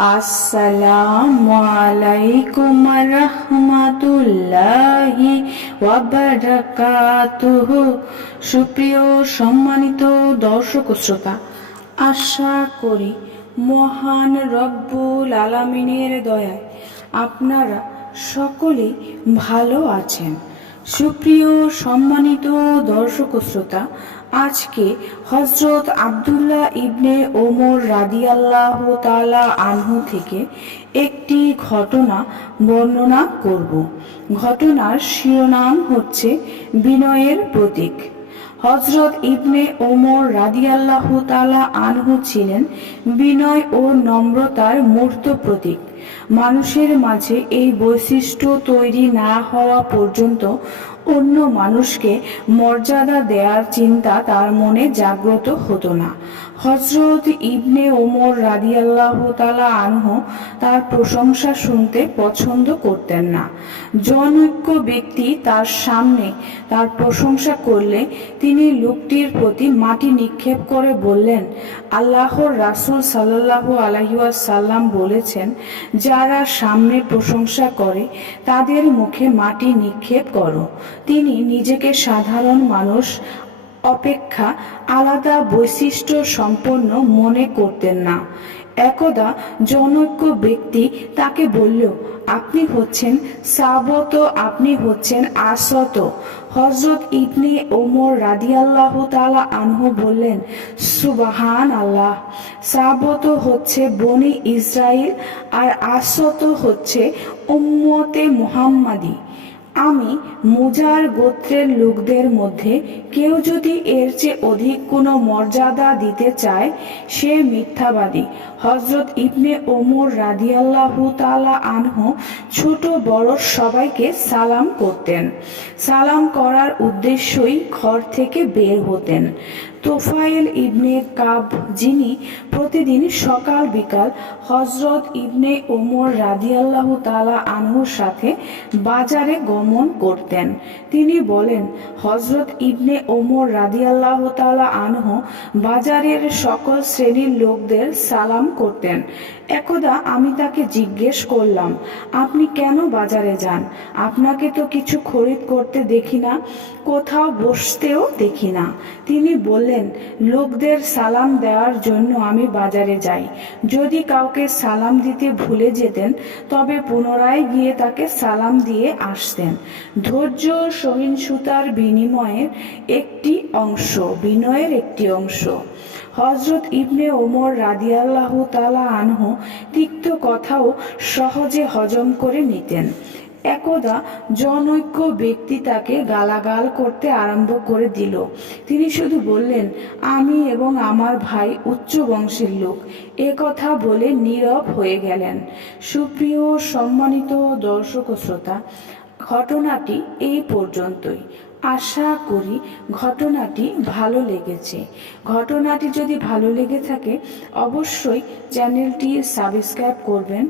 আসসালামু আলাইকুম রাহমাতুল্লাহি ওয়া বারাকাতুহু। সুপ্রিয় সম্মানিত দর্শক শ্রোতা, আশা করি মহান রব্বুল আলামিনের দয়ায় আপনারা সকলেই ভালো আছেন। সুপ্রিয় সম্মানিত দর্শক শ্রোতা, আজকে হযরত আব্দুল্লাহ ইবনে ওমর রাদিয়াল্লাহু তাআলা আনহু থেকে একটি ঘটনা বর্ণনা করব। ঘটনার শিরোনাম হচ্ছে বিনয়ের প্রতীক। হযরত ইবনে ওমর রাদিয়াল্লাহু তাআলা আনহু ছিলেন বিনয় ও নম্রতার মূর্ত প্রতীক। মানুষের মাঝে এই বৈশিষ্ট্য তৈরি না হওয়া পর্যন্ত অন্য মানুষকে মর্যাদা দেওয়ার চিন্তা তার মনে জাগ্রত হতো না। হযরত ইবনে ওমর রাদিয়াল্লাহু তাআলা আনহু তার প্রশংসা শুনতে পছন্দ করতেন না। জনৈক ব্যক্তি তার সামনে তার প্রশংসা করলে তিনি লোকটির প্রতি মাটি নিক্ষেপ করে বললেন, আল্লাহর রাসূল সাল্লাল্লাহু আলাইহি ওয়াসাল্লাম বলেছেন, যারা সামনে প্রশংসা করে তাদের মুখে মাটি নিক্ষেপ করো। তিনি নিজেকে সাধারণ মানুষ অপেক্ষা আলাদা বৈশিষ্ট্য সম্পন্ন মনে করতেন না। একদা জনৈক ব্যক্তি তাকে বলল, আপনি হচ্ছেন সাবত, আপনি হচ্ছেন আসত। হযরত ইবনে ওমর রাদিয়াল্লাহু তাআলা আনহু বললেন, সুবহান আল্লাহ, সাবত হচ্ছে বনি ইসরাইল আর আসত হচ্ছে উম্মতে মুহাম্মাদি। আমি মুজার গোত্রের লোকদের মধ্যে কেউ যদি এর চেয়ে অধিক কোনো মর্যাদা দিতে চায় সে মিথ্যাবাদী। হযরত ইবনে ওমর রাদিয়াল্লাহু তাআলা আনহু ছোট বড় সবাইকে সালাম করতেন। সালাম করার উদ্দেশ্যই ঘর থেকে বের হতেন। তোফায়েল ইবনে কাব, যিনি প্রতিদিন সকাল বিকাল হযরত ইবনে ওমর রাদিয়াল্লাহু তাআলা আনহুর সাথে বাজারে গমন করতেন, তিনি বলেন, হযরত ইবনে ওমর রাদিয়াল্লাহু তাআলা আনহু বাজারের সকল শ্রেণীর লোকদের সালাম করতেন। একদা আমি তাকে জিজ্ঞেস করলাম, আপনি কেন বাজারে যান? আপনাকে তো কিছু খরিদ করতে দেখি না, কোথাও বসতেও দেখি না। তিনি বললেন, লোকদের সালাম দেওয়ার জন্য আমি বাজারে যাই। যদি কাউকে সালাম দিতে ভুলে যেতেন তবে পুনরায় গিয়ে তাকে সালাম দিয়ে আসতেন। ধৈর্য সহিষ্ণুতার বিনিময়ের একটি অংশ, বিনয়ের একটি অংশ। হযরত ইবনে ওমর রাদিয়াল্লাহু তাআলা আনহু তিক্ত কথাও সহজে হজম করে নিতেন। একদা জনৈক ব্যক্তি তাকে গালাগাল করতে আরম্ভ করে দিল। তিনি শুধু বললেন, আমি এবং আমার ভাই উচ্চ বংশের লোক। এ কথা বলে নীরব হয়ে গেলেন। সুপ্রিয় সম্মানিত দর্শক ও শ্রোতা, ঘটনাটি এই পর্যন্তই। আশা করি ঘটনাটি ভালো লেগেছে। ঘটনাটি যদি ভালো লেগে থাকে অবশ্যই চ্যানেলটি সাবস্ক্রাইব করবেন,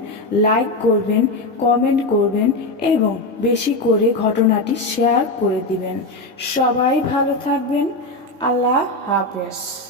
লাইক করবেন, কমেন্ট করবেন এবং বেশি করে ঘটনাটি শেয়ার করে দিবেন। সবাই ভালো থাকবেন। আল্লাহ হাফেজ।